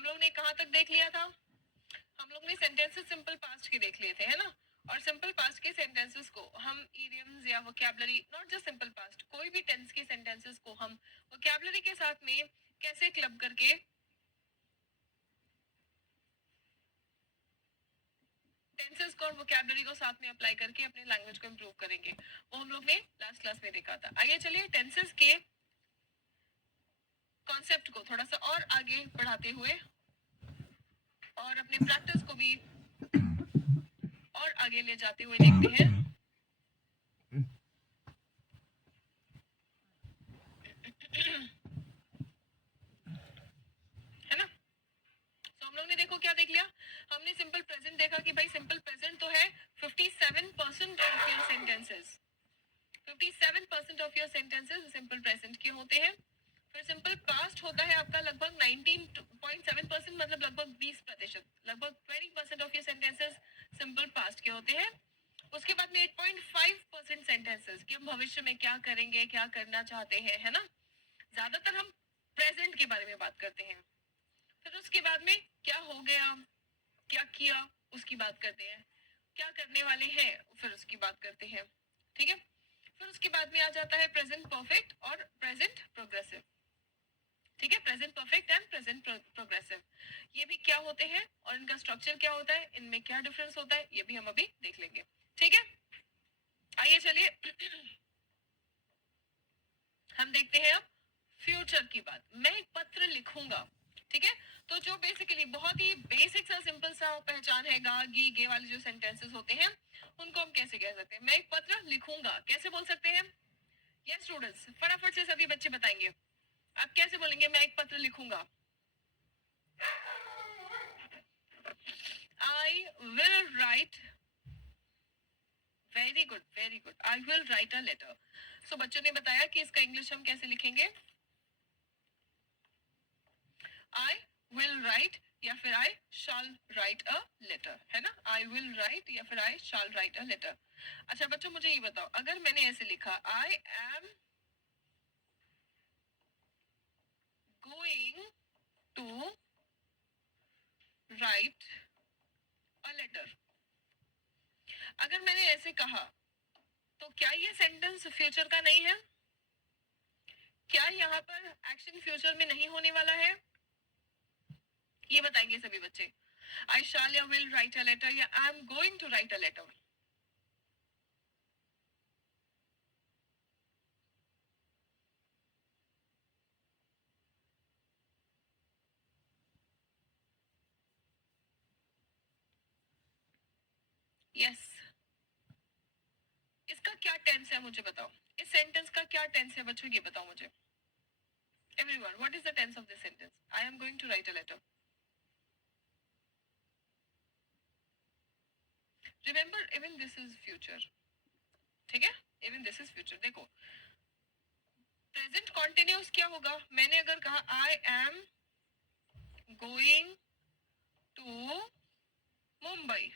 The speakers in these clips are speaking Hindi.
हम लोग ने कहाँ तक देख लिया था? हम लोग ने सेंटेंसेस सिंपल पास्ट के देख लिए थे, है ना? और सिंपल पास्ट के सेंटेंसेस को हम इडियम्स या vocabulary, not just simple past, कोई भी टेंस के सेंटेंसेस को हम वोकैबुलरी के साथ में कैसे क्लब करके टेंसेस को और वोकैबुलरी को साथ में अप्लाई करके अपने लैंग्वेज को इंप्रूव करेंगे, वो हम लोग ने लास्ट क्लास में देखा था। आइए चलिए टेंसेस के कॉन्सेप्ट को थोड़ा सा और आगे बढ़ाते हुए और अपने प्रैक्टिस को भी और आगे ले जाते हुए देखते हैं। है ना? तो हम लोग ने देखो क्या देख लिया, हमने सिंपल प्रेजेंट देखा कि भाई सिंपल प्रेजेंट तो है 57% of your sentences, 57% of your sentences simple present के होते हैं। फिर सिंपल पास्ट होता है आपका लगभग 19.7%, मतलब लगभग 20%, लगभग 20% of your sentences simple past के होते हैं। उसके बाद में 8.5% सेंटेंसेस कि हम भविष्य में क्या करेंगे, क्या करना चाहते हैं, है ना? ज्यादातर हम प्रेजेंट के बारे में बात करते हैं। फिर उसके बाद में क्या हो गया, क्या किया, उसकी बात करते हैं। क्या करने वाले हैं, फिर उसकी बात करते हैं। ठीक है? फिर उसके बाद में आ जाता है प्रेजेंट परफेक्ट और प्रेजेंट प्रोग्रेसिव। ठीक है? Present perfect and present progressive, ये भी क्या होते हैं और इनका स्ट्रक्चर क्या होता है, इनमें क्या डिफरेंस होता है, ये भी हम अभी देख लेंगे। ठीक है? आइए चलिए हम देखते हैं अब फ्यूचर की बात। मैं एक पत्र लिखूंगा, ठीक है? तो जो बेसिकली बहुत ही बेसिक सा सिंपल सा पहचान है, गा गी गे वाले जो सेंटेंसेस होते हैं उनको हम कैसे कह सकते हैं? मैं एक पत्र लिखूंगा कैसे बोल सकते हैं? यस स्टूडेंट्स, फटाफट से सभी बच्चे बताएंगे, आप कैसे बोलेंगे मैं एक पत्र लिखूंगा? I will write, very good very good, I will write a letter. So बच्चों ने बताया कि इसका इंग्लिश हम कैसे लिखेंगे? आई विल राइट या फिर I shall write a letter, है ना? आई विल राइट या फिर I shall write a letter. अच्छा बच्चों मुझे ये बताओ, अगर मैंने ऐसे लिखा I am going to write a letter, अगर मैंने ऐसे कहा तो क्या ये सेंटेंस फ्यूचर का नहीं है? क्या यहाँ पर एक्शन फ्यूचर में नहीं होने वाला है? ये बताएंगे सभी बच्चे। आई शॉल या विल राइट अ लेटर या I am going to write a letter. Yes, इसका क्या टेंस है मुझे बताओ, इस सेंटेंस का क्या टेंस है बच्चों, ये बताओ मुझे। Everyone, what is the tense of this sentence? I am going to write a letter. Remember even this is future, ठीक है? Even this is future. देखो प्रेजेंट कॉन्टिन्यूस क्या होगा? मैंने अगर कहा I am going to Mumbai,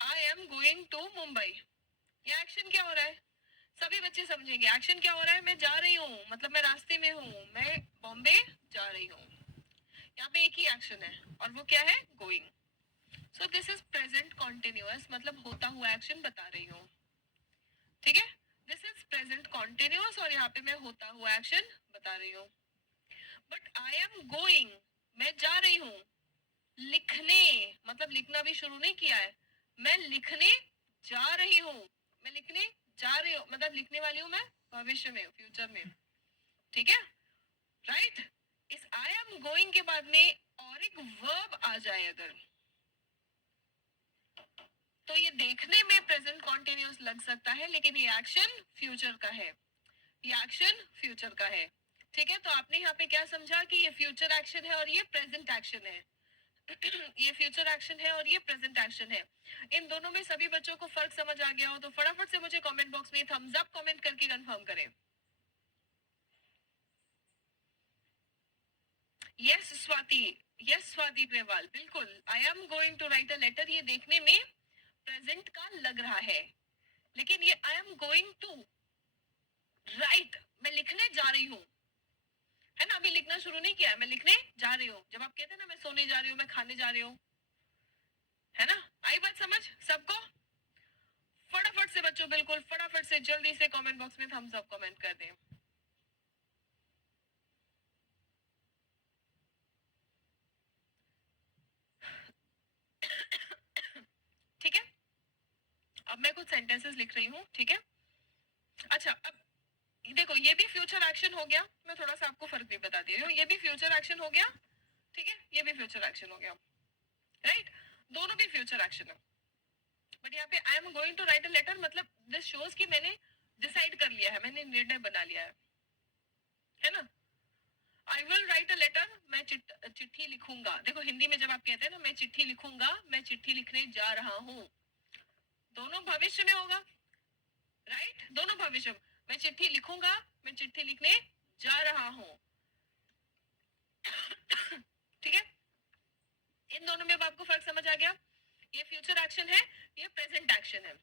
I am going to Mumbai, ये एक्शन क्या हो रहा है? सभी बच्चे समझेंगे एक्शन क्या हो रहा है। मैं जा रही हूँ, मतलब मैं रास्ते में हूँ, मैं बॉम्बे जा रही हूँ। यहाँ पे एक ही एक्शन है और वो क्या है? Going. So this is present continuous, मतलब होता हुआ एक्शन बता रही हूँ। ठीक है? दिस इज प्रेजेंट कॉन्टिन्यूअस और यहाँ पे मैं होता हुआ एक्शन बता रही हूँ। बट आई एम गोइंग, मैं जा रही हूँ लिखने, मतलब लिखना भी शुरू नहीं किया है, मैं लिखने जा रही हूँ, मैं लिखने जा रही हूँ, मतलब लिखने वाली हूँ मैं भविष्य में, फ्यूचर में। ठीक है? राइट? इस आई एम गोइंग के बाद में और एक वर्ब आ जाए अगर, तो ये देखने में प्रेजेंट कॉन्टिन्यूअस लग सकता है, लेकिन ये एक्शन फ्यूचर का है, ये एक्शन फ्यूचर का है। ठीक है? तो आपने यहाँ पे क्या समझा कि ये फ्यूचर एक्शन है और ये प्रेजेंट एक्शन है। ये फ्यूचर एक्शन है और ये प्रेजेंट एक्शन है। इन दोनों में सभी बच्चों को फर्क समझ आ गया हो तो फटाफट से मुझे कमेंट बॉक्स में थम्स अप कमेंट करके कंफर्म करें। यस स्वाति, यस स्वाति प्रेवाल, बिल्कुल। I am going to write a letter, ये देखने में प्रेजेंट का लग रहा है, लेकिन ये I am going to write, मैं लिखने जा रही हूँ, है ना, अभी लिखना शुरू नहीं किया है, मैं लिखने जा रही हूँ। जब आप कहते हैं ना मैं सोने जा रही हूँ, मैं खाने जा रही हूँ, है ना, आई बात समझ सबको? फटाफट से बच्चों, बिल्कुल फटाफट से जल्दी से कमेंट बॉक्स में थम्स अप कमेंट कर दें। ठीक है, अब मैं कुछ सेंटेंसेस लिख रही हूँ, ठीक है। अच्छा, अब देखो ये भी फ्यूचर एक्शन हो गया, मैं थोड़ा सा आपको फर्क भी बता दे रही हूँ, ये भी फ्यूचर एक्शन हो गया, ठीक है, ये भी फ्यूचर एक्शन हो गया, राइट, दोनों भी फ्यूचर एक्शन है। बट यहाँ पे I am going to write a letter, मतलब दिस शोज कि मैंने डिसाइड कर लिया है, मैंने निर्णय बना लिया है ना। I will write a letter, मैं चिट्ठी लिखूंगा। देखो हिंदी में जब आप कहते हैं ना मैं चिट्ठी लिखूंगा, मैं चिट्ठी लिखने जा रहा हूँ, दोनों भविष्य में होगा, राइट, दोनों भविष्य में। मैं चिट्ठी लिखूंगा, मैं चिट्ठी लिखने जा रहा हूँ, ठीक है। इन दोनों में आपको फर्क समझ आ गया? ये फ्यूचर एक्शन है, ये प्रेजेंट एक्शन है।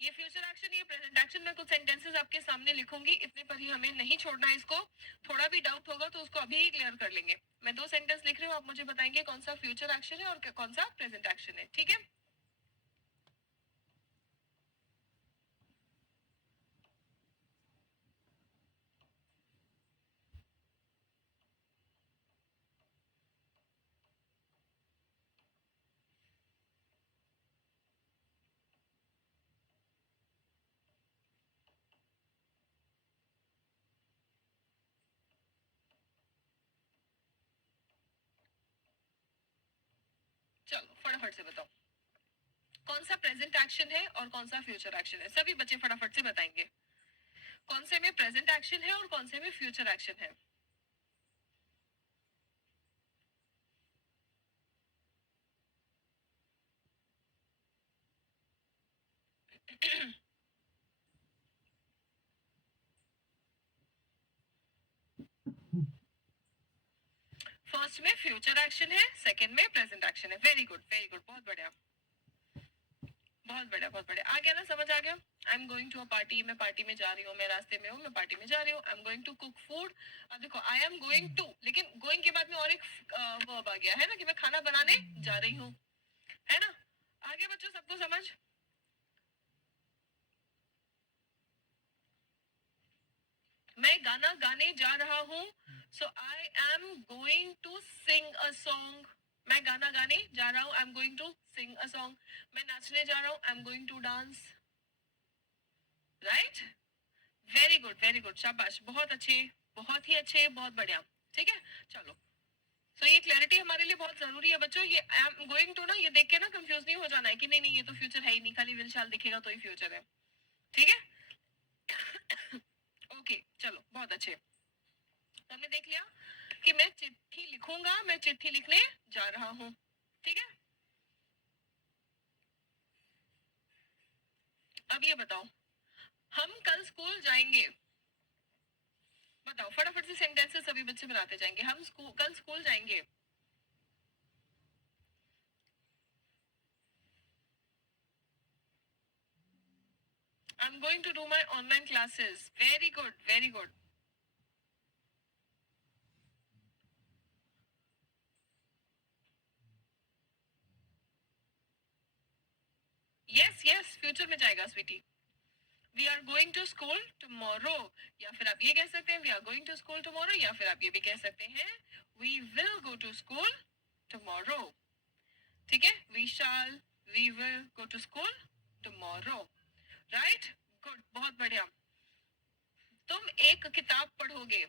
ये फ्यूचर एक्शन, ये प्रेजेंट एक्शन। मैं कुछ सेंटेंसेस आपके सामने लिखूंगी, इतने पर ही हमें नहीं छोड़ना है इसको। थोड़ा भी डाउट होगा तो उसको अभी ही क्लियर कर लेंगे। मैं 2 सेंटेंस लिख रही हूँ, आप मुझे बताएंगे कौन सा फ्यूचर एक्शन है और कौन सा प्रेजेंट एक्शन है, ठीक है। चलो फटाफट से बताओ कौन सा प्रेजेंट एक्शन है और कौन सा फ्यूचर एक्शन है। सभी बच्चे फटाफट से बताएंगे कौन से में प्रेजेंट एक्शन है और कौन से में फ्यूचर एक्शन है। फर्स्ट में फ्यूचर एक्शन है, सेकंड में प्रेजेंट एक्शन है। वेरी गुड वेरी गुड, बहुत बढ़िया बहुत बढ़िया बहुत बढ़िया। आ गया ना, समझ आ गया। I am going to a party, मैं पार्टी में जा रही हूँ, मैं रास्ते में हूँ, मैं पार्टी में जा रही हूँ। I am going to cook food. अब देखो आई एम गोइंग टू, लेकिन गोइंग के बाद में और एक वर्ब आ गया है ना कि मैं खाना बनाने जा रही हूँ, है ना। आगे बच्चों सबको समझ? मैं गाना गाने जा रहा हूँ, so I am going to sing a song. मैं गाना गाने जा रहा हूँ, I am going to sing a song. मैं नाचने जा रहा हूँ, I am going to dance, right. Very good very good, शाबाश, बहुत अच्छे, बहुत ही अच्छे, बहुत बढ़िया, ठीक है। चलो, सो ये क्लैरिटी हमारे लिए बहुत जरूरी है बच्चों। ये आई एम गोइंग टू ना, ये देख के ना कंफ्यूज नहीं हो जाना है कि नहीं नहीं ये तो फ्यूचर है ही नहीं, खाली विल शाल दिखेगा तो ही फ्यूचर है, ठीक है। ओके चलो, बहुत अच्छे। तो हमने देख लिया कि मैं चिट्ठी लिखूंगा, मैं चिट्ठी लिखने जा रहा हूँ, ठीक है। अब ये बताओ, हम कल स्कूल जाएंगे। बताओ फटाफट से सेंटेंसेस सभी बच्चे बनाते जाएंगे। हम कल स्कूल जाएंगे। I'm going to do my online classes. Very good, very good. Yes, yes, future में जाएगा Sweety. We are going to school tomorrow, या फिर आप ये कह सकते हैं we are going to school tomorrow, या फिर आप ये भी कह सकते हैं we will go to school tomorrow, ठीक है। We shall, we will go to school tomorrow, right? Good, बहुत बढ़िया। तुम एक किताब पढ़ोगे।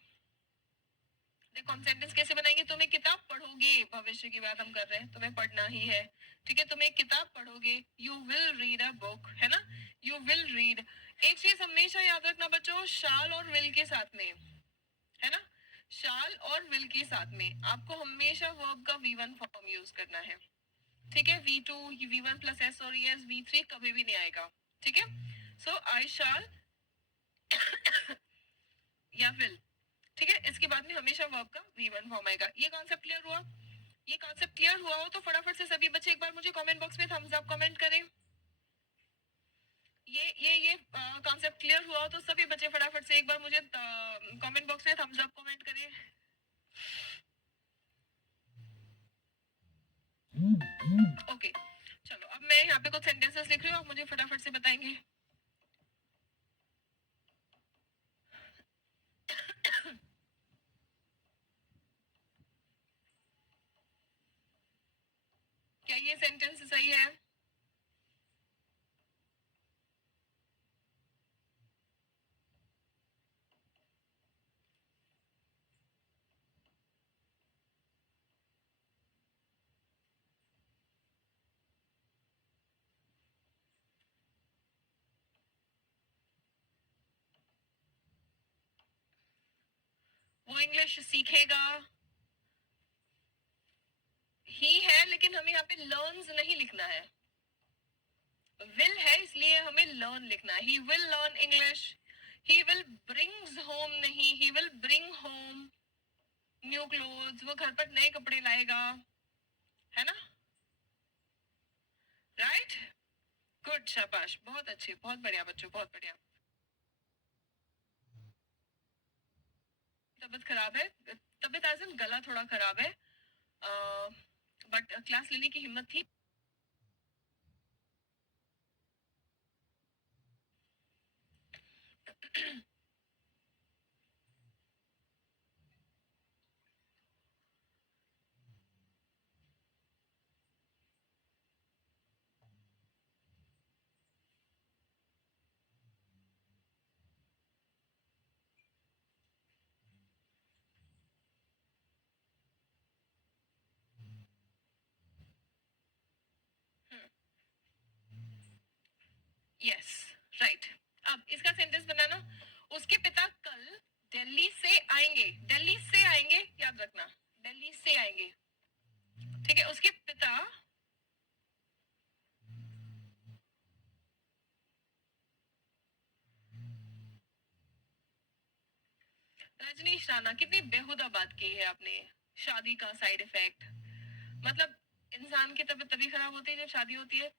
देखो हम सेंटेंस कैसे बनाएंगे, तुम एक किताब पढ़ोगे, भविष्य की बात हम कर रहे हैं, तुम्हें पढ़ना ही है, ठीक है। तुम एक किताब पढ़ोगे, you will read a book, है ना, यू विल रीड। एक चीज हमेशा याद रखना बच्चों, शाल और विल के साथ में, है ना, शाल और विल के साथ में आपको हमेशा वर्ब का V1 फॉर्म यूज करना है, ठीक है। V2, V1 प्लस एस और एस, V3 कभी भी नहीं आएगा, ठीक है। सो आई शाल या विल, ठीक है। इसके बाद में हमेशा वर्ब का V1 फॉर्म आएगा। ये कॉन्सेप्ट क्लियर हुआ? ये कॉन्सेप्ट क्लियर हुआ हो तो फटाफट से सभी बच्चे एक बार मुझे कमेंट बॉक्स में थम्स अप कमेंट करें। ये कॉन्सेप्ट क्लियर हुआ हो तो सभी बच्चे फटाफट से एक बार मुझे कमेंट बॉक्स में थम्स अप कमेंट करें। ओके चलो, अब मैं यहाँ पे कुछ सेंटेंसेस लिख रही हूँ, आप मुझे फटाफट से बताएंगे। क्या ये सेंटेंस सही है? वो इंग्लिश सीखेगा, ही है, लेकिन हमें यहाँ पे लर्न्स नहीं लिखना है, विल है, इसलिए हमें लर्न लिखना है। He will learn English, he will brings home नहीं, he will bring home new clothes, वो घर पर नए कपड़े लाएगा, है ना? राइट, गुड, शाबाश, बहुत अच्छे, बहुत बढ़िया बच्चों, बहुत बढ़िया। तबीयत खराब है, तबीयत एज इन गला थोड़ा खराब है, बट क्लास लेने की हिम्मत थी। Yes, right. अब इसका सेंटेंस बनाना, उसके पिता कल दिल्ली से आएंगे, दिल्ली से आएंगे, याद रखना, दिल्ली से आएंगे, ठीक है? उसके पिता रजनीश राणा, कितनी बेहुदा बात की है आपने, शादी का साइड इफेक्ट, मतलब इंसान की तबीयत तभी खराब होती है जब शादी होती है।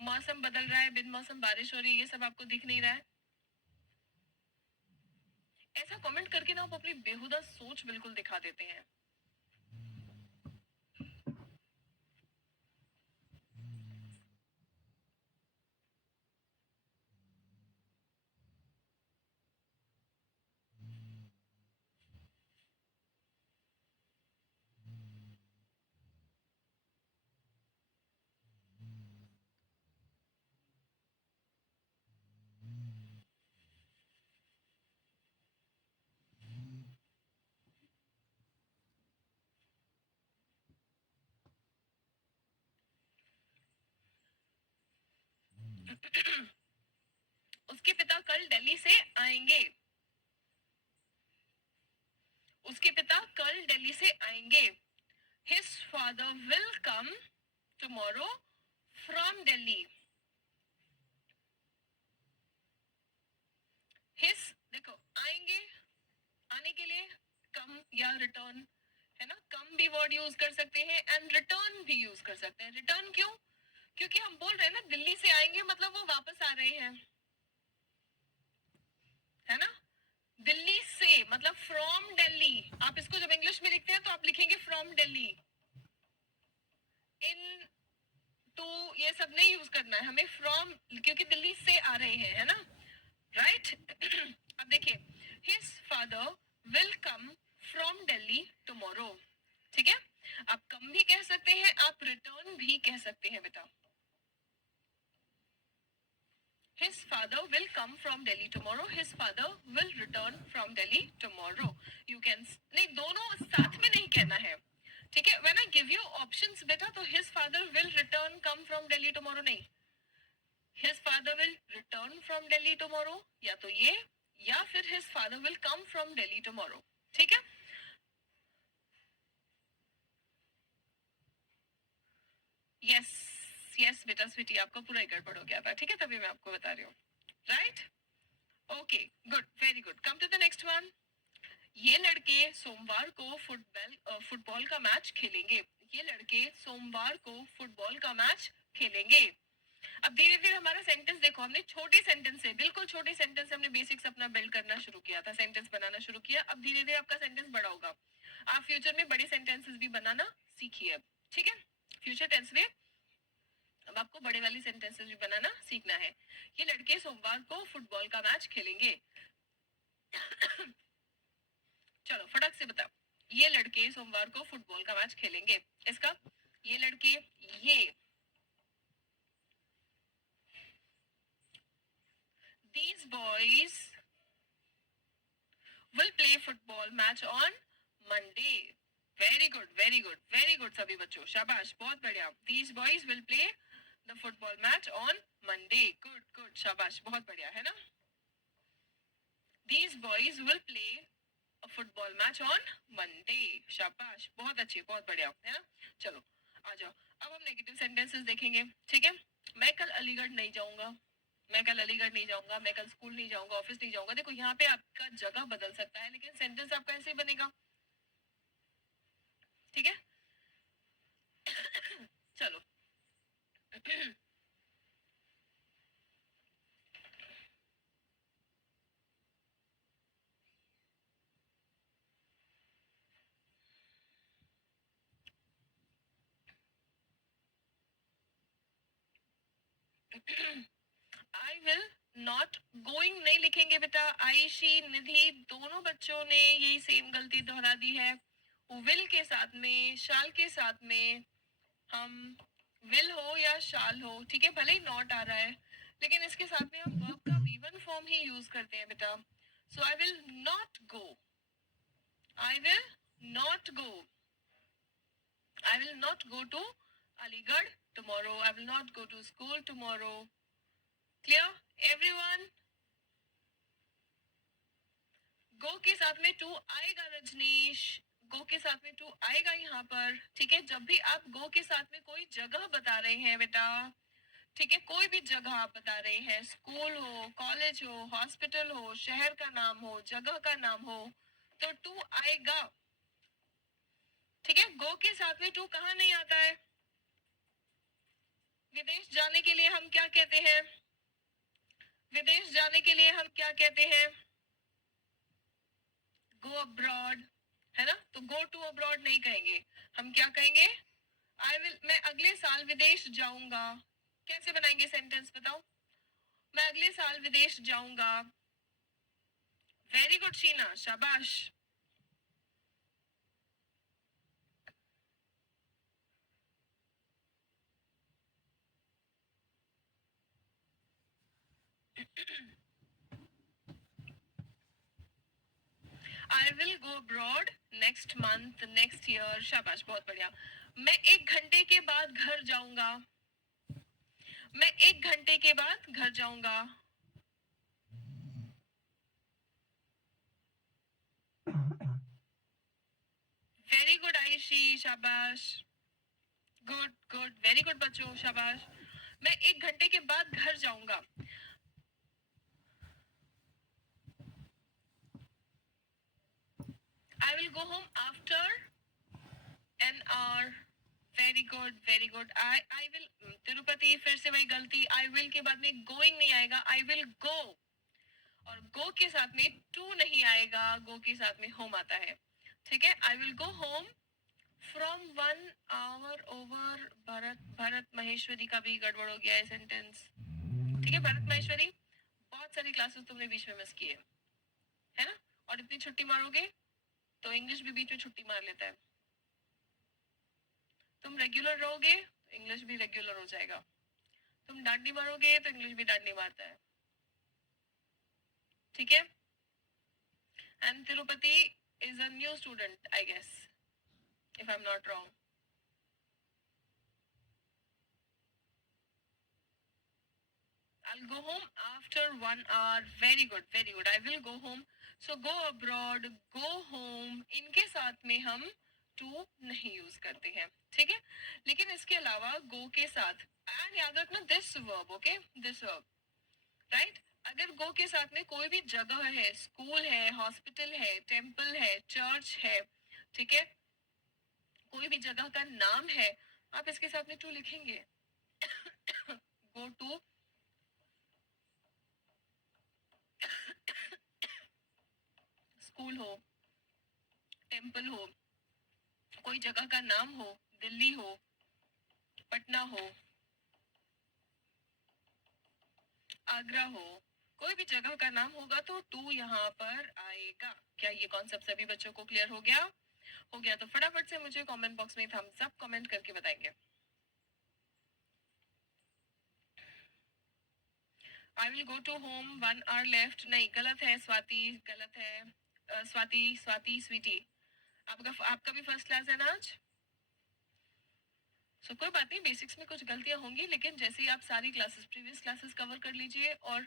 मौसम बदल रहा है, बिन मौसम बारिश हो रही है, ये सब आपको दिख नहीं रहा है? ऐसा कमेंट करके ना आप अपनी बेहुदा सोच बिल्कुल दिखा देते हैं। उसके पिता कल दिल्ली से आएंगे, उसके पिता कल दिल्ली से आएंगे, his father will come tomorrow from Delhi. his, देखो आएंगे, आने के लिए कम या रिटर्न, है ना? कम भी वर्ड यूज कर सकते हैं एंड रिटर्न भी यूज कर सकते हैं। रिटर्न क्यों? क्योंकि हम बोल रहे हैं ना दिल्ली से आएंगे, मतलब वो वापस आ रहे हैं, है ना? दिल्ली से मतलब फ्रॉम दिल्ली, आप इसको जब इंग्लिश में लिखते हैं तो आप लिखेंगे फ्रॉम दिल्ली, इन टू ये सब नहीं यूज करना है हमें, फ्रॉम, क्योंकि दिल्ली से आ रहे हैं, है ना? राइट। अब देखिए, his father will come from Delhi tomorrow, ठीक है? आप कम भी कह सकते हैं, आप रिटर्न भी कह सकते हैं बेटा। His father will come from Delhi tomorrow. His father will return from Delhi tomorrow. You can नहीं, दोनों साथ में नहीं कहना है, ठीक है? When I give you options बेटा, तो his father will return come from Delhi tomorrow नहीं, his father will return from Delhi tomorrow, या तो ये, या फिर his father will come from Delhi tomorrow, ठीक है? यस, यस बेटा स्वीटी, आपका पूरा ही गड़बड़ हो गया था, ठीक है? तभी मैं आपको बता रही हूँ, right? Okay, good, very good. Come to the next one. ये लड़के सोमवार को फुटबॉल का मैच खेलेंगे, ये लड़के सोमवार को फुटबॉल का मैच खेलेंगे। अब धीरे धीरे हमारा सेंटेंस देखो, हमने छोटे सेंटेंस से, बिल्कुल छोटे सेंटेंस से हमने बेसिक्स अपना बिल्ड करना शुरू किया था, सेंटेंस बनाना शुरू किया। अब धीरे धीरे आपका सेंटेंस बड़ा होगा, आप फ्यूचर में बड़े सेंटेंसेस भी बनाना सीखिए। ठीक है, फ्यूचर टेंस में अब आपको बड़े वाली सेंटेंसेस भी बनाना सीखना है। ये लड़के सोमवार को फुटबॉल का मैच खेलेंगे। चलो फटाक से बताओ, ये लड़के सोमवार को फुटबॉल का मैच खेलेंगे। इसका ये लड़के, ये these boys will play football match on Monday. Very good very good very good सभी बच्चों, शाबाश, बहुत बढ़िया। these boys will play the football match on Monday. Good good, शाबाश, बहुत बढ़िया है ना। these boys will play a football match on Monday. शाबाश, बहुत अच्छी, बहुत बढ़िया है ना। चलो आ जाओ, अब हम नेगेटिव सेंटेंसेस देखेंगे। ठीक है, मैं कल अलीगढ़ नहीं जाऊंगा, मैं कल अलीगढ़ नहीं जाऊंगा, मैं कल स्कूल नहीं जाऊंगा, ऑफिस नहीं जाऊंगा। देखो यहाँ पे आपका जगह बदल सकता है, लेकिन सेंटेंस आपका ऐसे ही बनेगा। ठीक है, चलो। आई विल नॉट गोइंग नहीं लिखेंगे बेटा। आयशी, निधि, दोनों बच्चों ने यही सेम गलती दोहरा दी है। विल के साथ में, शाल के साथ में हम विल हो या शाल हो, ठीक है, भले ही नॉट आ रहा है, लेकिन इसके साथ में हम वर्ब का V1 फॉर्म ही यूज करते हैं बेटा। So I will not go, I will not go, I will not go to Aligarh tomorrow, I will not go to school tomorrow. Clear everyone? गो के साथ में टू आएगा रजनीश, गो के साथ में टू आएगा यहाँ पर। ठीक है, जब भी आप गो के साथ में कोई जगह बता रहे हैं बेटा, ठीक है, कोई भी जगह आप बता रहे हैं, स्कूल हो, कॉलेज हो, हॉस्पिटल हो, शहर का नाम हो, जगह का नाम हो, तो टू आएगा। ठीक है, गो के साथ में टू कहाँ नहीं आता है? विदेश जाने के लिए हम क्या कहते हैं? विदेश जाने के लिए हम क्या कहते हैं? गो अब्रॉड, है ना। तो गो टू अब्रॉड नहीं कहेंगे, हम क्या कहेंगे? आई विल, मैं अगले साल विदेश जाऊंगा। कैसे बनाएंगे सेंटेंस बताओ? मैं अगले साल विदेश जाऊंगा। वेरी गुड शीना, शाबाश। आई will go abroad next month, next year, शाबाश, बहुत बढ़िया। मैं 1 घंटे के बाद घर जाऊंगा, मैं 1 घंटे के बाद घर जाऊंगा। वेरी गुड आयुषी, शाबाश, गुड गुड, वेरी गुड बच्चों, शाबाश। मैं 1 घंटे के बाद घर जाऊंगा। आई will go home after an hour. Very good very good. I will, Tirupati फिर से वही गलती, आई विल के बाद में गोइंग नहीं आएगा, आई विल गो, और गो के साथ में टू नहीं आएगा, गो के साथ में होम आता है। ठीक है, I will go home from 1 hour over. Bharat, Bharat Maheshwari का भी गड़बड़ हो गया है सेंटेंस। ठीक है भरत महेश्वरी, बहुत सारी क्लासेस तुमने बीच में मिस की है ना। और इतनी छुट्टी मारोगे तो इंग्लिश भी बीच में छुट्टी मार लेता है। तुम रेगुलर रहोगे तो इंग्लिश भी रेगुलर हो जाएगा, तुम डांडी मारोगे तो इंग्लिश भी डांडी मारता है। ठीक है, and Tirupati is a new student I guess, if I am not wrong. I'll go home after 1 hour. Very good, very good. I will go home. So go abroad, go home. इनके साथ में हम to नहीं यूज करते हैं, ठीक है। लेकिन इसके अलावा go के साथ, and याद रखना this verb, okay, this verb, right? अगर go के साथ में कोई भी जगह है, स्कूल है, हॉस्पिटल है, टेम्पल है, चर्च है, ठीक है, कोई भी जगह का नाम है, आप इसके साथ में to लिखेंगे। go to स्कूल हो, टेम्पल हो, कोई जगह का नाम हो, दिल्ली हो, पटना हो, आगरा हो, कोई भी जगह का नाम होगा तो टू यहाँ पर आएगा. क्या ये कॉन्सेप्ट सभी बच्चों को क्लियर हो गया? हो गया तो फटाफट से मुझे कमेंट बॉक्स में थम्स अप कमेंट करके बताएंगे. I will go to home 1 hour left. नहीं, गलत है स्वाति, गलत है. स्वाति स्वीटी, आपका भी फर्स्ट क्लास है ना आज. सो कोई बात नहीं, बेसिक्स में कुछ गलतियां होंगी, लेकिन जैसे ही आप सारी क्लासेस, प्रीवियस क्लासेस कवर कर लीजिए और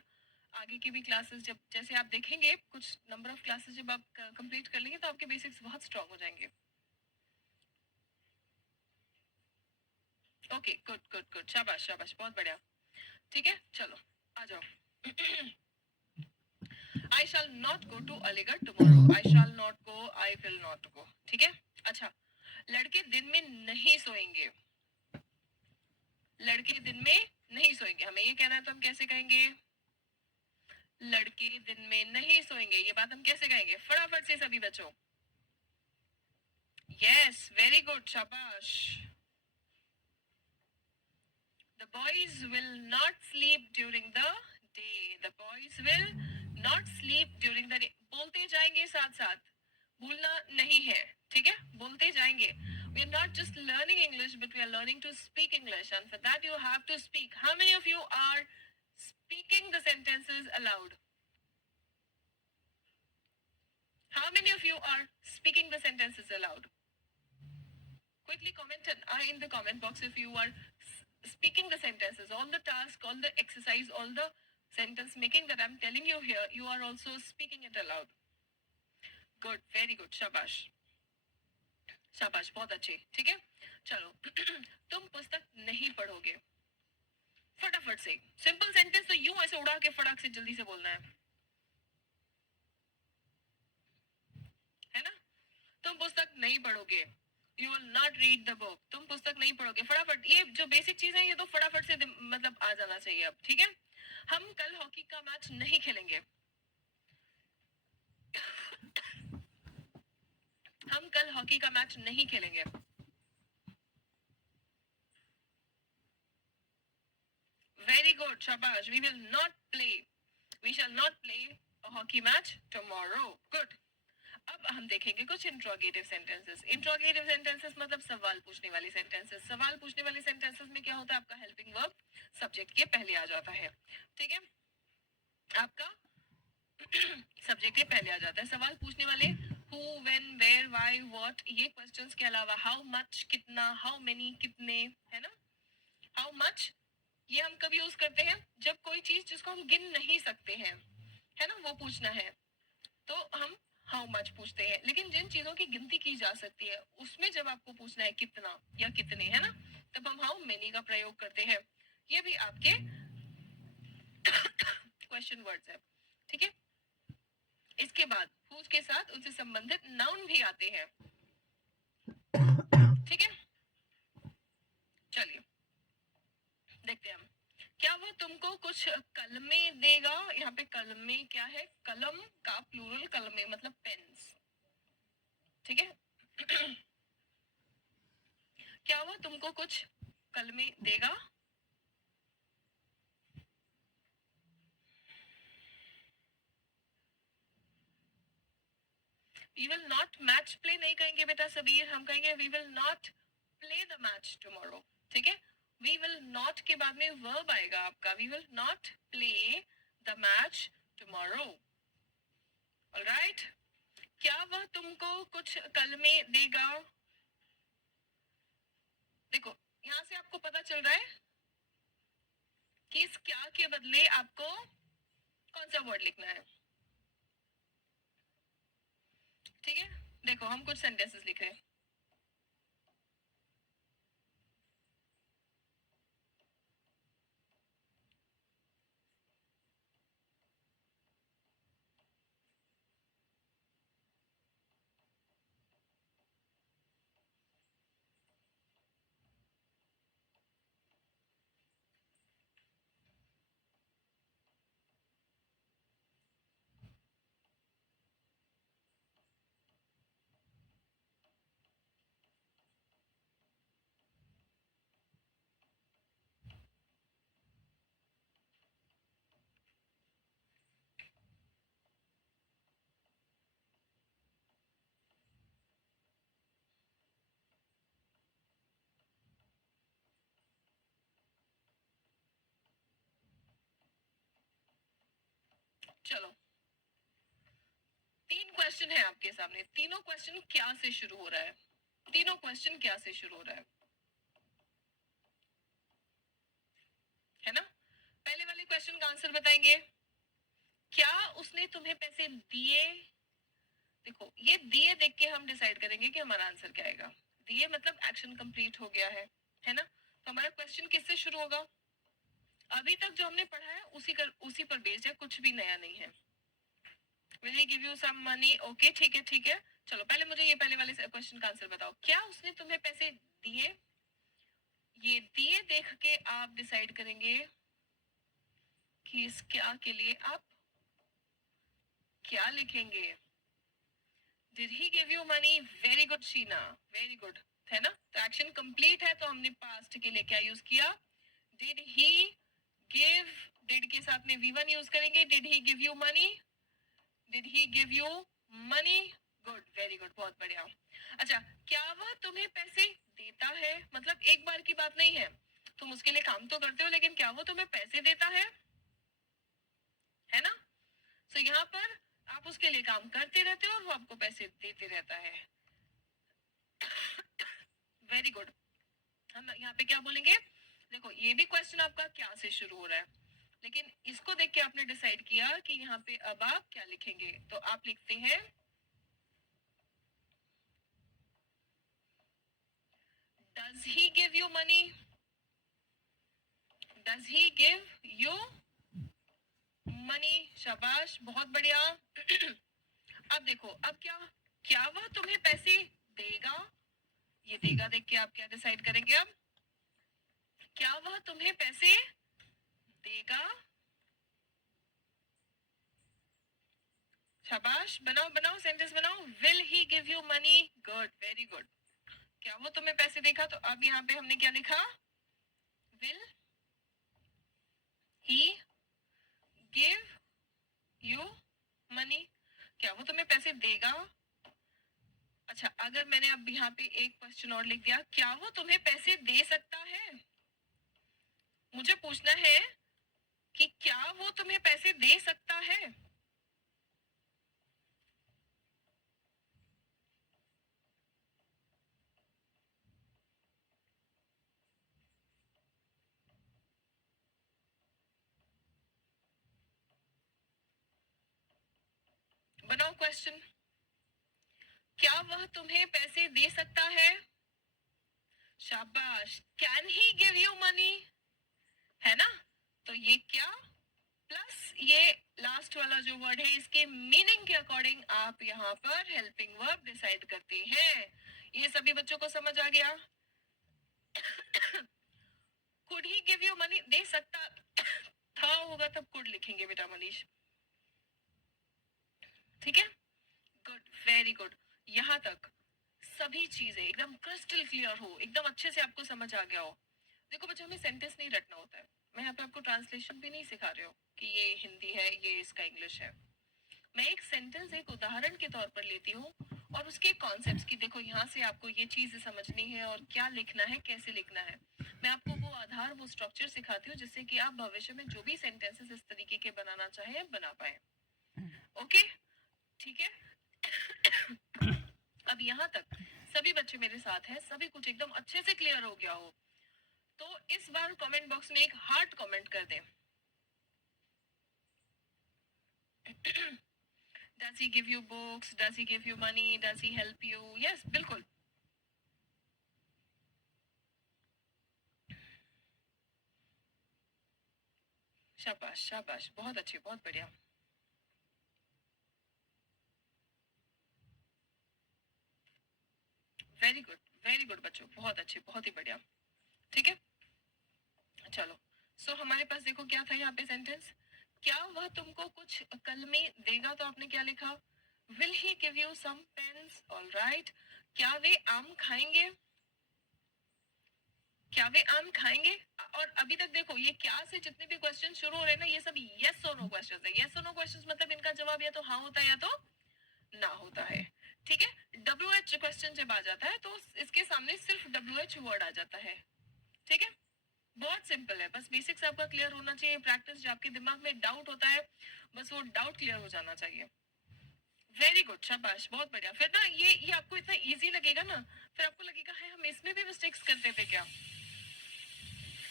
आगे की भी क्लासेस जब जैसे आप देखेंगे, कुछ नंबर ऑफ क्लासेस जब आप कंप्लीट कर लेंगे तो आपके बेसिक्स बहुत स्ट्रांग हो जाएंगे. ओके, गुड गुड गुड, शाबाश शाबाश, बहुत बढ़िया. ठीक है, चलो आ जाओ. I shall not go to Aligarh tomorrow. I shall not go, I will not go. ठीक है. अच्छा, लड़के दिन में नहीं सोएंगे. लड़के दिन में नहीं सोएंगे, हमें ये कहना है तो हम कैसे कहेंगे? लड़के दिन में नहीं सोएंगे. ये बात हम कैसे कहेंगे? फटाफट से सभी बच्चों. यस, वेरी गुड, शाबाश. The boys will not sleep during the day. The boys will not sleep during the day. बोलते जाएंगे साथ साथ, भूलना नहीं है. ठीक है, बोलते जाएंगे. We are not just learning English, but we are learning to speak English, and for that you have to speak. How many of you are speaking the sentences aloud? How many of you are speaking the sentences aloud? Quickly comment in the comment box if you are speaking the sentences. All the task, all the exercise, all the sentence making that I'm telling you here, you are also speaking it aloud. Good, very good, शाबाश शाबाश, बहुत अच्छे. ठीक है, चलो. तुम पुस्तक नहीं पढ़ोगे. फटाफट से सिंपल सेंटेंस तो यूं ऐसे उड़ा के फटाक से जल्दी से बोलना है ना. तुम पुस्तक नहीं पढ़ोगे. You will not read the book. तुम पुस्तक नहीं पढ़ोगे. फटाफट, ये जो बेसिक चीज है ये तो फटाफट से मतलब आ जाना चाहिए अब. ठीक है, हम कल हॉकी का मैच नहीं खेलेंगे. हम कल हॉकी का मैच नहीं खेलेंगे. वेरी गुड, शाबाश. We will not play. We shall not play a hockey match tomorrow. Good. अब हम देखेंगे कुछ इंट्रोगेटिव सेंटेंसेस. इंट्रोगेटिव सेंटेंसेस मतलब सवाल पूछने वाली सेंटेंसेस. सवाल पूछने वाली सेंटेंसेस में क्या होता है? आपका हेल्पिंग वर्ब सब्जेक्ट के पहले आ जाता है. ठीक है, आपका सब्जेक्ट के पहले आ जाता है. सवाल पूछने वाले who, when, where, why, what, ये क्वेश्चंस के अलावा हाउ मच, कितना, हाउ मेनी, कितने, है ना. हाउ मच ये हम कब यूज करते हैं? जब कोई चीज जिसको हम गिन नहीं सकते हैं, है ना, वो पूछना है तो हम हाउ मच पूछते हैं. लेकिन जिन चीजों की गिनती की जा सकती है उसमें जब आपको पूछना है कितना या कितने, है ना, तब हम हाउ मेनी का प्रयोग करते हैं. ये भी आपके क्वेश्चन वर्ड्स है. ठीक है, इसके बाद हुज के साथ उनसे संबंधित नाउन भी आते हैं. ठीक है, चलिए देखते हैं हम. क्या वो तुमको कुछ कलमे देगा? यहाँ पे कलमे क्या है? कलम का प्लूरल कलमे मतलब पेन्स. ठीक है. क्या वो तुमको कुछ कलमे देगा? We will not match play नहीं कहेंगे बेटा सबीर, हम कहेंगे we will not play the match tomorrow. ठीक है, we will not के बाद में verb आएगा आपका. we will not play the match tomorrow. Alright, क्या वह तुमको कुछ कलमे देगा? देखो, यहाँ से आपको पता चल रहा है कि इस क्या के बदले आपको कौन सा वर्ड लिखना है. ठीक है, देखो हम कुछ सेंटेंसेस लिख रहे हैं. क्वेश्चन है आपके सामने, तीनों क्वेश्चन क्या से शुरू हो रहा है, तीनों क्वेश्चन क्या से शुरू हो रहा है ना? पहले वाले क्वेश्चन का आंसर बताएंगे, क्या उसने तुम्हें पैसे दिए? देखो ये दिए देख के हम डिसाइड करेंगे कि हमारा आंसर क्या आएगा। दिए मतलब एक्शन कंप्लीट हो गया है ना? तो हमारा क्वेश्चन किससे शुरू होगा? अभी तक जो हमने पढ़ा है उसी पर बेस्ड है, कुछ भी नया नहीं है। Will he give you some money? Okay, ठीक है। चलो पहले मुझे ये पहले वाले क्वेश्चन का आंसर बताओ, क्या उसने तुम्हें पैसे दिए? ये दिए देख के आप डिसाइड करेंगे कि इस क्या के लिए आप क्या लिखेंगे। Did he give you money? Very good Sheena, very good, है ना? तो एक्शन कंप्लीट है तो हमने पास्ट के लिए क्या यूज किया? Did he give, did के साथ में V1 यूज करेंगे। Did he give you money? Did he give you money? Good, very good, बहुत बढ़िया। अच्छा, क्या वह तुम्हें पैसे देता है? मतलब एक बार की बात नहीं है, तुम उसके लिए काम तो करते हो, लेकिन क्या वो तुम्हें पैसे देता है ना? तो यहाँ पर आप उसके लिए काम करते रहते हो और वो आपको पैसे देते रहता है। Very good. हम यहाँ पे क्या बोलेंगे? देखो ये भी क्वेश्चन आपका क्या से शुरू हो रहा है, लेकिन इसको देख के आपने डिसाइड किया कि यहाँ पे अब आप क्या लिखेंगे। तो आप लिखते हैं Does he give you money? Does he give you money? शाबाश, बहुत बढ़िया। अब देखो, अब क्या वह तुम्हें पैसे देगा? ये देगा देख के आप क्या डिसाइड करेंगे? अब क्या वह तुम्हें पैसे देगा? शाबाश, बनाओ सेंटेंस बनाओ। Will he give you money? Good, very good। क्या वो तुम्हें पैसे देगा? तो अब यहाँ पे हमने क्या लिखा? Will he give you money? क्या वो तुम्हें पैसे देगा? अच्छा, अगर मैंने अब यहाँ पे एक क्वेश्चन और लिख दिया, क्या वो तुम्हें पैसे दे सकता है? मुझे पूछना है कि क्या वो तुम्हें पैसे दे सकता है? बनाओ क्वेश्चन। क्या वह तुम्हें पैसे दे सकता है? शाबाश। Can he give you money? है ना? तो ये क्या प्लस ये लास्ट वाला जो वर्ड है, इसके मीनिंग के अकॉर्डिंग आप यहाँ पर हेल्पिंग वर्ब डिसाइड करते हैं। ये सभी बच्चों को समझ आ गया? Could he give you money? दे सकता था होगा तब कुड लिखेंगे बेटा मनीष, ठीक है? Good, very good. यहाँ तक सभी चीजें एकदम क्रिस्टल क्लियर हो, एकदम अच्छे से आपको समझ आ गया हो। देखो बच्चों, हमें सेंटेंस नहीं रटना होता है। मैं यहाँ पे आपको ट्रांसलेशन भी नहीं सिखा रही हूँ कि ये हिंदी है, ये इसका इंग्लिश है। मैं एक सेंटेंस एक उदाहरण के तौर पर लेती हूँ और उसके कॉन्सेप्ट्स की, देखो यहाँ से आपको ये चीज समझनी है और क्या लिखना है, कैसे लिखना है। मैं आपको वो आधार, वो स्ट्रक्चर सिखाती हूँ जिससे कि आप भविष्य में जो भी सेंटेंसेस इस तरीके के बनाना चाहे बना पाए। ओके, ठीक है? अब यहाँ तक सभी बच्चे मेरे साथ हैं, सभी कुछ एकदम अच्छे से क्लियर हो गया हो तो इस बार कमेंट बॉक्स में एक हार्ट कमेंट कर दें। Does he give you books? Does he give you money? Does he help you? Yes, बिल्कुल। शाबाश शाबाश, बहुत अच्छे, बहुत बढ़िया। वेरी गुड बच्चों, बहुत अच्छे, बहुत ही बढ़िया, ठीक है? चलो, सो हमारे पास देखो क्या था यहाँ पे सेंटेंस, क्या वह तुमको कुछ कलमे देगा? तो आपने क्या लिखा? Will he give you some pens? Alright. क्या वे आम खाएंगे? क्या वे आम खाएंगे? और अभी तक देखो ये क्या से जितने भी क्वेश्चन शुरू हो रहे हैं ना, ये सब यस और नो क्वेश्चंस है। यस और नो क्वेश्चंस मतलब इनका जवाब या तो हाँ होता है या तो ना होता है, ठीक है? WH क्वेश्चन जब आ जाता है तो इसके सामने सिर्फ WH वर्ड आ जाता है, ठीक है? बहुत सिंपल है, बस बेसिक्स आपका क्लियर होना चाहिए। प्रैक्टिस जो आपके दिमाग में डाउट होता है, बस वो डाउट क्लियर हो जाना चाहिए। वेरी गुड, शाबाश, बहुत बढ़िया। फिर ना ये आपको इतना इजी लगेगा ना, फिर आपको लगेगा है हम इसमें भी मिस्टेक्स करते थे क्या।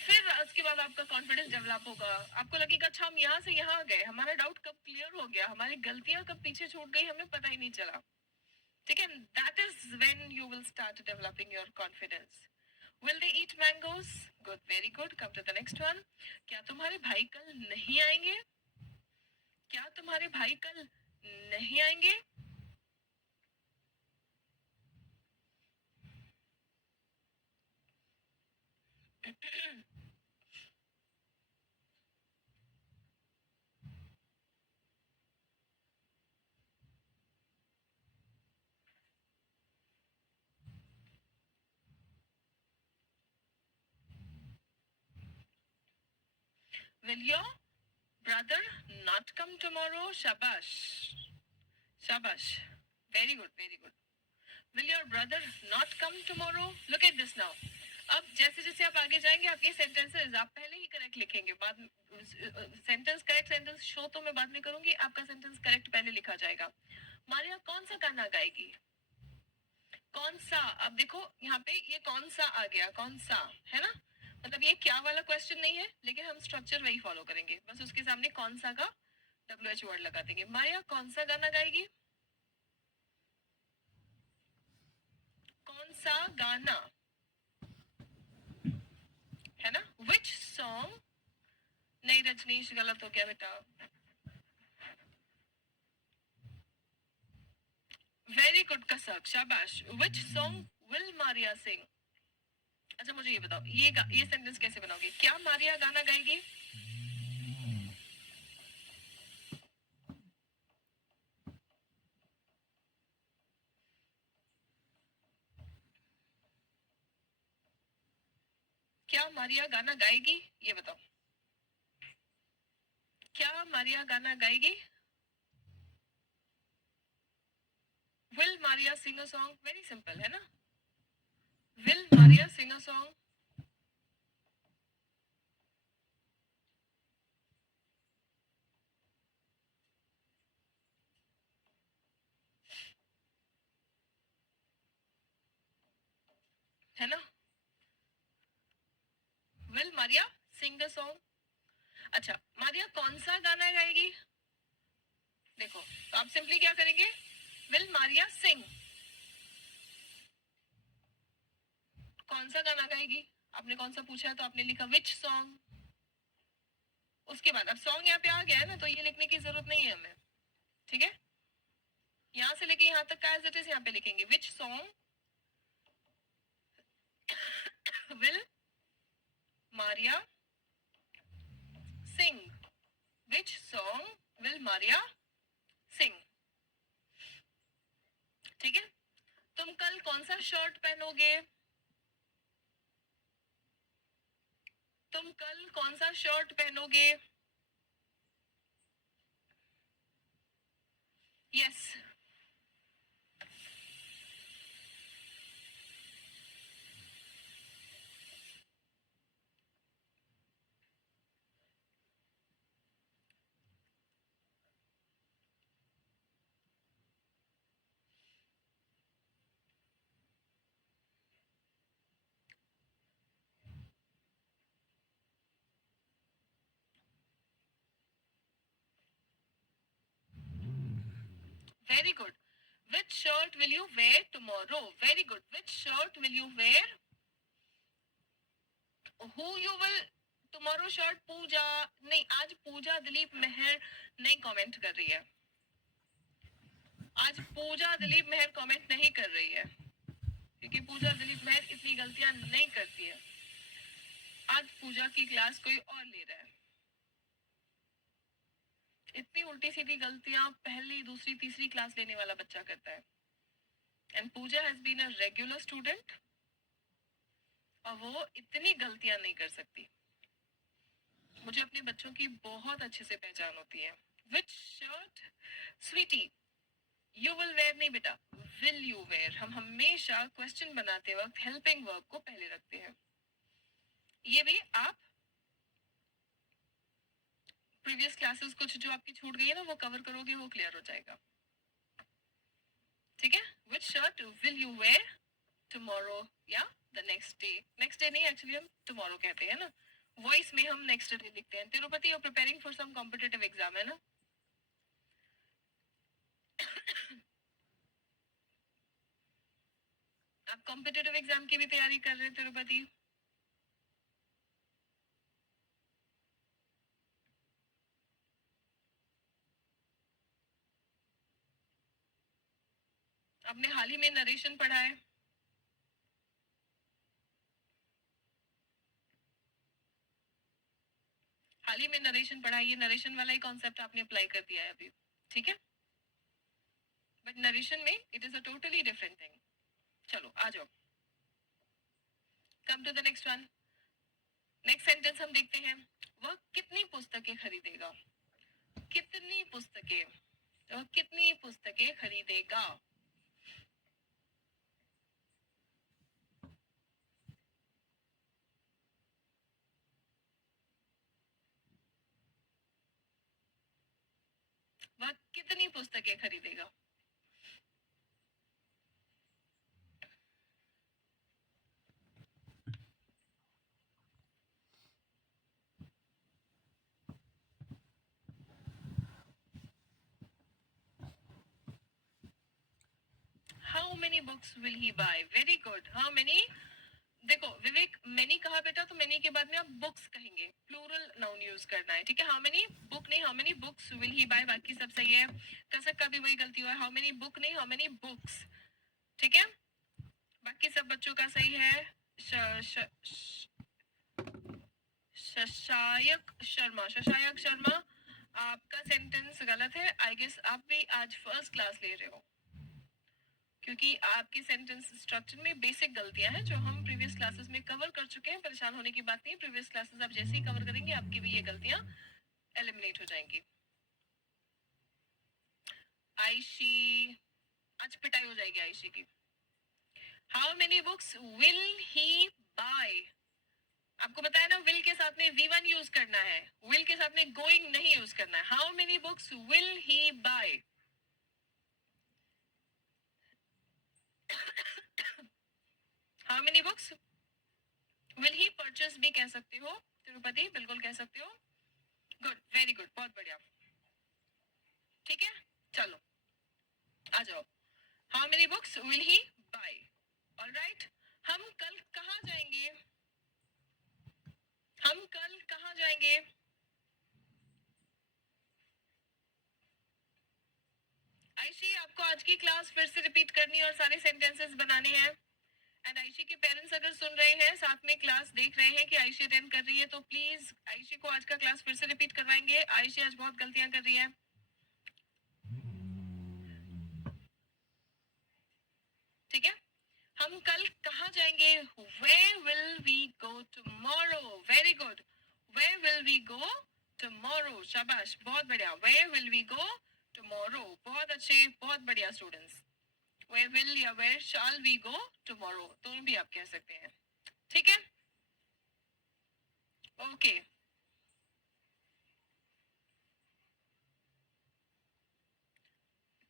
फिर उसके बाद आपका कॉन्फिडेंस डेवलप होगा, आपको लगेगा अच्छा हम यहाँ से यहाँ आ गए, हमारा डाउट कब क्लियर हो गया, हमारी गलतियां कब पीछे छूट गई, हमें पता ही नहीं चला। ठीक है, that is when you will start developing your confidence. Will they eat mangoes? Good, very good. Come to the next one. क्या तुम्हारे भाई कल नहीं आएंगे? क्या तुम्हारे भाई कल नहीं आएंगे? Will your brother not come tomorrow? Shabash. Shabash. Very good, very good. Will your brother not come tomorrow? Look at this now. अब जैसे जैसे आप आगे जाएंगे आपके सेंटेंसेस आप पहले ही करेक्ट लिखेंगे, बाद सेंटेंस करेक्ट सेंटेंस शो तो मैं बाद में करूंगी, आपका सेंटेंस करेक्ट पहले लिखा जाएगा। मारिया कौन सा गाना गाएगी? कौन सा, अब देखो यहाँ पे ये कौन सा आ गया, कौन सा है ना, मतलब ये क्या वाला क्वेश्चन नहीं है, लेकिन हम स्ट्रक्चर वही फॉलो करेंगे, बस उसके सामने कौन सा का WH वर्ड लगा देंगे। मारिया कौन सा गाना गाएगी? कौन सा गाना, है ना, विच सॉन्ग। नहीं रजनीश, गलत हो गया बेटा। वेरी गुड कसक, शाबाश। विच सॉन्ग विल मारिया सिंग? अच्छा मुझे ये बताओ, ये सेंटेंस कैसे बनाओगे, क्या मारिया गाना गाएगी? क्या मारिया गाना गाएगी, ये बताओ, क्या मारिया गाना गाएगी? Will Maria sing a song? Very simple है ना, will Maria sing a song. है ना, will Maria sing a song. अच्छा मारिया कौन सा गाना गाएगी? देखो तो आप सिंपली क्या करेंगे, विल मारिया सिंग, कौन सा गाना गाएगी, आपने कौन सा पूछा है तो आपने लिखा विच सॉन्ग। उसके बाद अब सॉन्ग यहाँ पे आ गया है ना, तो ये लिखने की जरूरत नहीं है हमें। ठीक है, यहाँ से लेके यहाँ तक का एज इट इज यहाँ पे लिखेंगे, which song will Maria sing, which song will Maria sing. ठीक है, तुम कल कौन सा शर्ट पहनोगे? तुम कल कौन सा शर्ट पहनोगे? Yes, very good. Which shirt will you wear tomorrow? Very good. Which shirt will you wear? Who you will tomorrow shirt? पूजा नहीं, आज पूजा दिलीप मेहर नहीं कमेंट कर रही है, आज पूजा दिलीप मेहर कमेंट नहीं कर रही है, क्योंकि पूजा दिलीप मेहर इतनी गलतियां नहीं करती है। आज पूजा की क्लास कोई और ले रहा है। इतनी उल्टी सीधी गलतियां पहली दूसरी तीसरी क्लास लेने वाला बच्चा करता है। And Pooja has been a regular student और वो इतनी गलतियां नहीं कर सकती। मुझे अपने बच्चों की बहुत अच्छे से पहचान होती है। Which shirt sweetie you will wear? नहीं बेटा, विल यू वेयर। हम हमेशा क्वेश्चन बनाते वक्त हेल्पिंग वर्ब को पहले रखते हैं। ये भी आप प्रीवियस क्लासेस कुछ जो आपकी छूट गई है ना वो कवर करोगे, वो क्लियर हो जाएगा। ठीक है, which shirt will you wear tomorrow या the next day? next day नहीं, actually हम tomorrow कहते हैं ना, वॉइस में हम next day लिखते हैं. Tirupati, you're preparing for some competitive exam है ना? आप कॉम्पिटिटिव एग्जाम की भी तैयारी कर रहे हैं तिरुपति? आपने हाल ही में नरेशन पढ़ा है? हाल ही में नरेशन पढ़ा है, ये नरेशन वाला ही कॉन्सेप्ट आपने अप्लाई कर दिया है अभी, ठीक है? बट नरेशन में it is a totally different thing. चलो आ जाओ, come to the next one. Next sentence हम देखते हैं. वह कितनी पुस्तकें खरीदेगा? कितनी पुस्तकें, वह कितनी पुस्तकें खरीदेगा? वह कितनी पुस्तकें खरीदेगा? How many books will he buy? Very good. How many? देखो विवेक, मैनी कहा बेटा, तो मैनी के बाद में आप बुक्स कहेंगे, प्लूरल नाउन यूज करना है, ठीक है? हाउ मेनी बुक नहीं, how many books will he buy, बाकी सब सही है. कसक का भी वही गलती हुआ है, हाउ मेनी बुक नहीं, हाउ मेनी बुक्स, ठीक है? बाकी सब बच्चों का सही है. शशायक शर्मा, आपका सेंटेंस गलत है. आई गेस आप भी आज फर्स्ट क्लास ले रहे हो, क्योंकि आपके सेंटेंस स्ट्रक्चर में बेसिक गलतियां हैं जो हम प्रीवियस क्लासेस में कवर कर चुके हैं. परेशान होने की बात नहीं, प्रीवियस क्लासेस आप जैसे ही कवर करेंगे आपकी भी ये गलतियां एलिमिनेट हो जाएंगी. आयशी, आज पिटाई हो जाएगी आयशी की. How many books will he buy? आपको बताया ना, विल के साथ में V1 यूज करना है, विल के साथ में गोइंग नहीं यूज करना है. How many books will he buy? How many books will he purchase भी कह सकते हो तिरुपति, बिल्कुल कह सकते हो. गुड, वेरी गुड, बहुत बढ़िया. ठीक है, चलो आ जाओ. How many books will he buy? Alright, हम कल कहाँ जाएंगे? हम कल कहाँ जाएंगे? आयशी, आपको आज की क्लास फिर से रिपीट करनी है और सारे सेंटेंसेस बनाने हैं. एंड आयशी के पेरेंट्स अगर सुन रहे हैं, साथ में क्लास देख रहे हैं कि आयशी अटेंड कर रही है, तो प्लीज आयशी को आज का क्लास फिर से रिपीट करवाएंगे. आयशी आज बहुत गलतियां कर रही है. ठीक है, हम कल कहाँ जाएंगे? Where will we go tomorrow? Very good. Where will we go tomorrow? शाबाश, बहुत बढ़िया. Where will we go tomorrow? बहुत अच्छे, बहुत बढ़िया स्टूडेंट्स. Where will या where shall we go tomorrow? दोनों भी आप कह सकते हैं, ठीक है? Okay.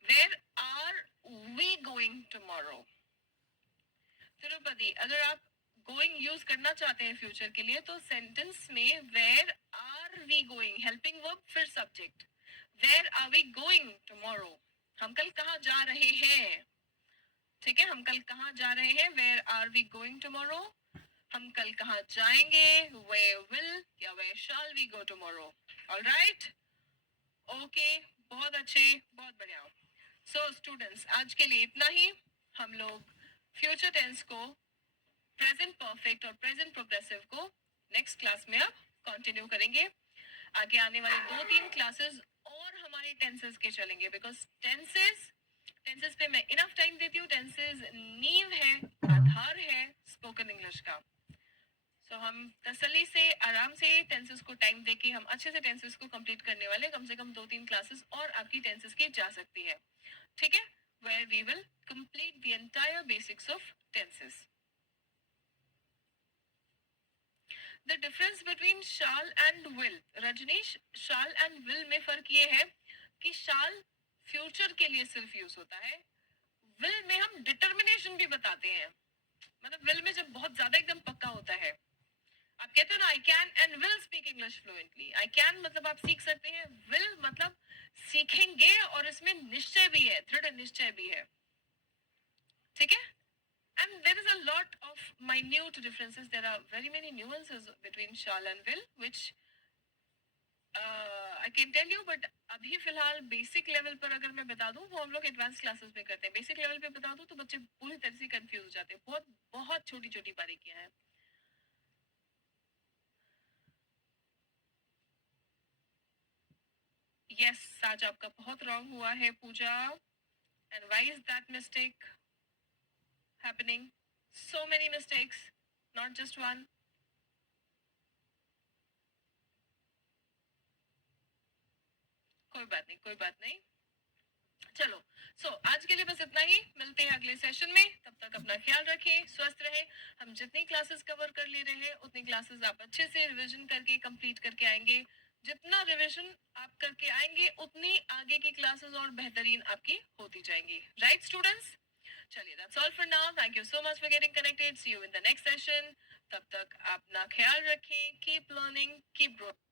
Where are we going tomorrow? Tirupati, अगर आप गोइंग यूज करना चाहते हैं फ्यूचर के लिए, तो सेंटेंस में where are we going, helping verb फिर subject. Where are we going tomorrow? हम कल कहाँ जा रहे हैं? ठीक है, हम कल कहाँ जा रहे हैं? Where are we going tomorrow. हम कल कहाँ जाएंगे? वेयर विल या where shall we go tomorrow. Alright, okay, बहुत अच्छे, बहुत बढ़िया. सो स्टूडेंट्स, आज के लिए इतना ही. हम लोग फ्यूचर टेंस को, प्रेजेंट परफेक्ट और प्रेजेंट प्रोग्रेसिव को नेक्स्ट क्लास में अब कंटिन्यू करेंगे. आगे आने वाले 2-3 क्लासेस और हमारे टेंसेस के चलेंगे, बिकॉज टेंसेस पे मैं इनफ टाइम देती हूँ. टेंसेस नींव है, आधार है स्पोकन इंग्लिश का. सो हम तसल्ली से, आराम से टेंसेस को टाइम देके हम अच्छे से टेंसेस को कंप्लीट करने वाले. कम से कम 2-3 क्लासेस और आपकी टेंसेस की जा सकती है, ठीक है? Where we will complete the entire basics of tenses. The difference between shall and will, Rajneesh, shall and will में फर्क ये है कि शाल फ्यूचर के लिए सिर्फ यूज होता है, विल में हम डिटर्मिनेशन भी बताते हैं, मतलब विल में जब बहुत ज्यादा एकदम पक्का होता है, आप कहते हो ना I can and will speak English fluently, I can मतलब आप सीख सकते हैं, विल मतलब सीखेंगे और इसमें निश्चय भी है, दृढ़ निश्चय भी है, ठीक है। And there is a lot of minute differences. There are very many nuances between shall and will, which I can tell you. But अभी फिलहाल बेसिक लेवल पर अगर मैं बता दूं, वो हम लोग एडवांस क्लासेस में करते हैं, बेसिक लेवल पे बता दूं तो बच्चे पूरी तरह से कंफ्यूज हो जाते हैं, बहुत बहुत छोटी छोटी बारीकियां हैं। यस, आज आपका बहुत रॉन्ग हुआ है Pooja, and why is that mistake happening? So many mistakes, not just one. कोई बात नहीं, कोई बात नहीं, चलो। आज के लिए बस इतना ही, मिलते हैं अगले सेशन में, तब तक अपना ख्याल रखें, स्वस्थ रहे। हम जितनी क्लासेस कवर कर ले रहे हैं उतनी क्लासेस आप अच्छे से रिवीजन करके कंप्लीट करके आएंगे, जितना रिवीजन आप करके आएंगे उतनी आगे की क्लासेस और बेहतरीन आपकी होती जाएंगी, राइट स्टूडेंट्स? चलिए, that's all for now, thank you so much for getting connected, see you in the next session. तब तक अपना ख्याल रखें, कीप लर्निंग, कीप ग्रोइंग।